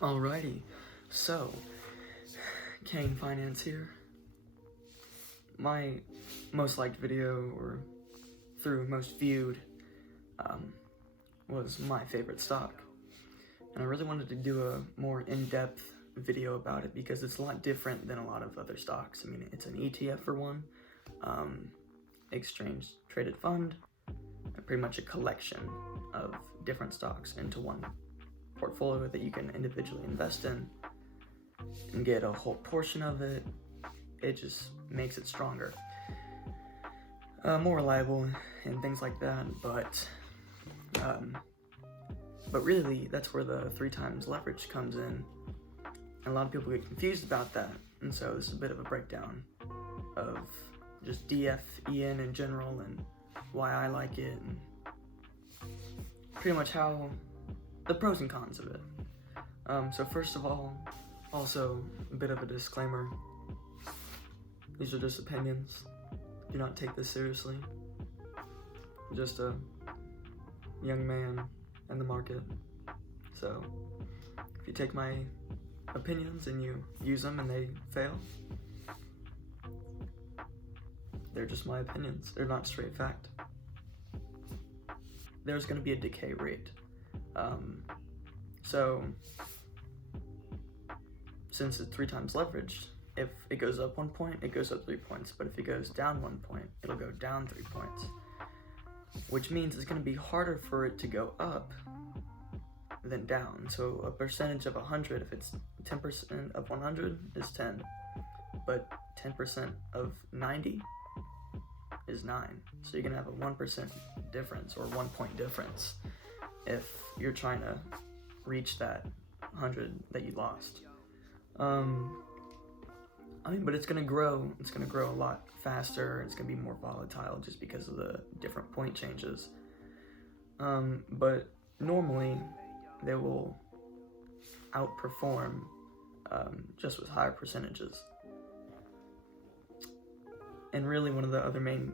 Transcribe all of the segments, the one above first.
Alrighty, so Kane Finance here. My most liked video, or through most viewed, was my favorite stock. And I really wanted to do a more in-depth video about it because it's a lot different than a lot of other stocks. I mean, it's an ETF for one, exchange traded fund, and pretty much a collection of different stocks into one portfolio that you can individually invest in and get a whole portion of it. It just makes it stronger, more reliable and things like that. But really, that's where the 3 times leverage comes in, and a lot of people get confused about that. And so this is a bit of a breakdown of just DFEN in general and why I like it, and pretty much how the pros and cons of it. So first of all, also a bit of a disclaimer. These are just opinions. Do not take this seriously. Just a young man in the market. So if you take my opinions and you use them and they fail, they're just my opinions. They're not straight fact. There's going to be a decay rate. So since it's 3 times leveraged, if it goes up 1 point, it goes up 3 points. But if it goes down 1 point, it'll go down 3 points. Which means it's going to be harder for it to go up than down. So a percentage of 100, if it's 10% of 100 is 10, but 10% of 90 is 9. So you're going to have a 1% difference, or 1 point difference, if you're trying to reach that 100 that you lost. But it's going to grow. It's going to grow a lot faster. It's going to be more volatile just because of the different point changes. But normally they will outperform just with higher percentages. And really, one of the other main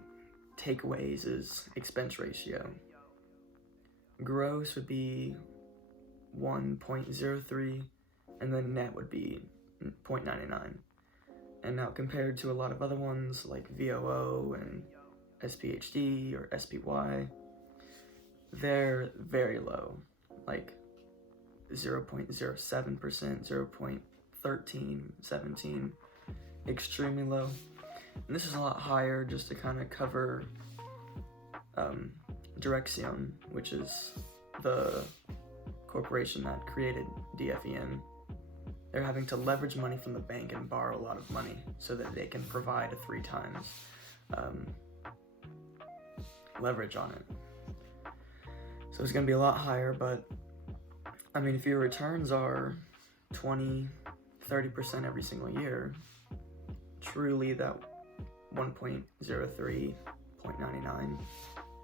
takeaways is expense ratio. Gross would be 1.03, and then net would be 0.99. And now compared to a lot of other ones like VOO and SPHD or SPY, they're very low, like 0.07%, 0.13, 17, extremely low. And this is a lot higher just to kind of cover Direction, which is the corporation that created DFEN. They're having to leverage money from the bank and borrow a lot of money so that they can provide a 3 times leverage on it. So it's going to be a lot higher, but I mean, if your returns are 20, 30% every single year, truly that 1.03, 0.99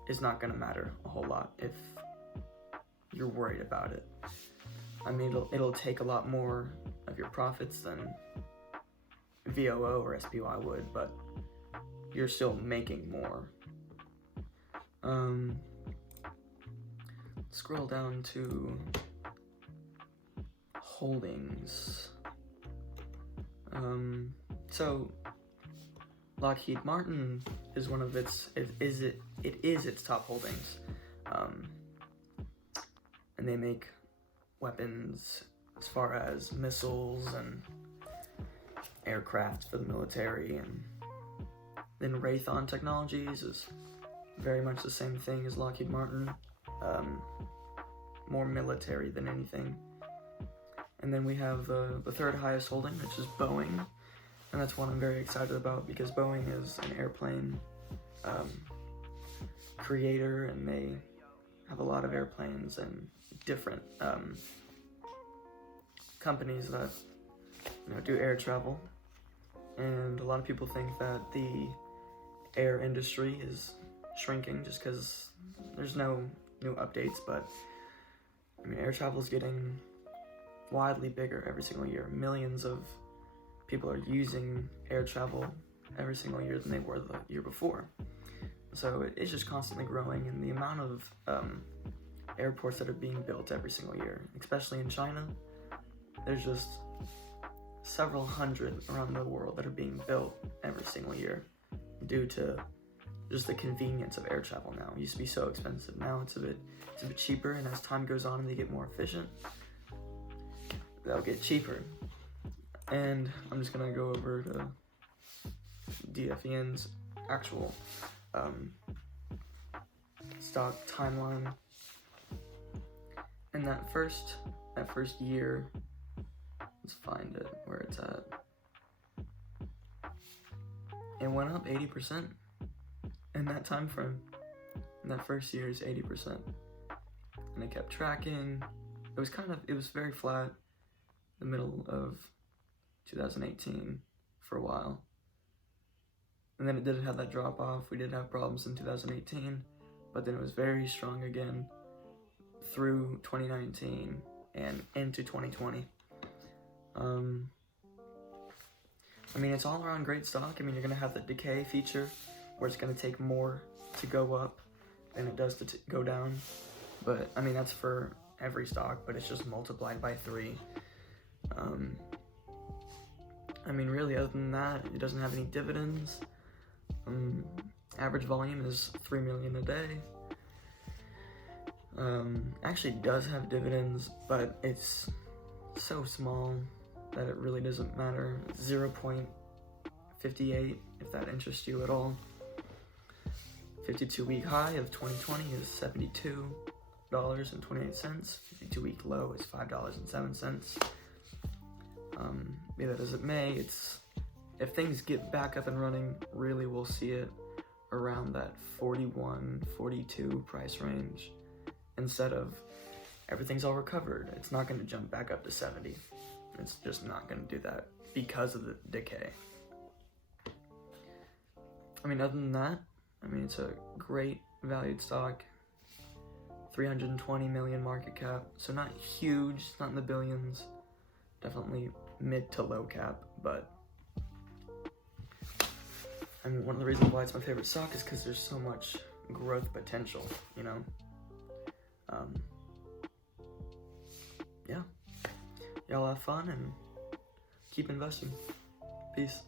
is not going to matter a whole lot if you're worried about it. I mean, it'll take a lot more of your profits than VOO or SPY would, but you're still making more. Scroll down to holdings. So Lockheed Martin is one of its its top holdings, and they make weapons as far as missiles and aircraft for the military. And then Raytheon Technologies is very much the same thing as Lockheed Martin, more military than anything. And then we have the 3rd highest holding, which is Boeing, and that's one I'm very excited about because Boeing is an airplane creator, and they have a lot of airplanes and different companies that do air travel. And a lot of people think that the air industry is shrinking just because there's no new updates, but I mean, air travel is getting widely bigger every single year. Millions of people are using air travel every single year than they were the year before. So it's just constantly growing, and the amount of airports that are being built every single year, especially in China, there's just several hundred around the world that are being built every single year due to just the convenience of air travel now. It used to be so expensive. Now it's a bit cheaper, and as time goes on and they get more efficient, they'll get cheaper. And I'm just gonna go over to DFEN's actual stock timeline. And that first year, let's find it where it's at. It went up 80% in that time frame. In that first year is 80%. And it kept tracking. It was very flat the middle of 2018 for a while. And then it did have that drop off. We did have problems in 2018, but then it was very strong again through 2019 and into 2020. I mean, it's all around great stock. I mean, you're gonna have the decay feature where it's gonna take more to go up than it does to go down. But I mean, that's for every stock, but it's just multiplied by 3. I mean, really, other than that, it doesn't have any dividends. Average volume is 3 million a day. Actually does have dividends, but it's so small that it really doesn't matter. It's 0.58, if that interests you at all. 52-week high of 2020 is $72.28. 52-week low is $5.07. Be that as it may, if things get back up and running, really we'll see it around that 41, 42 price range. Instead of everything's all recovered, it's not going to jump back up to 70. It's just not going to do that because of the decay. I mean, other than that, I mean, it's a great valued stock. 320 million market cap, so not huge, it's not in the billions. Definitely mid to low cap, but I mean, one of the reasons why it's my favorite stock is because there's so much growth potential, you know? Yeah. Y'all have fun and keep investing. Peace.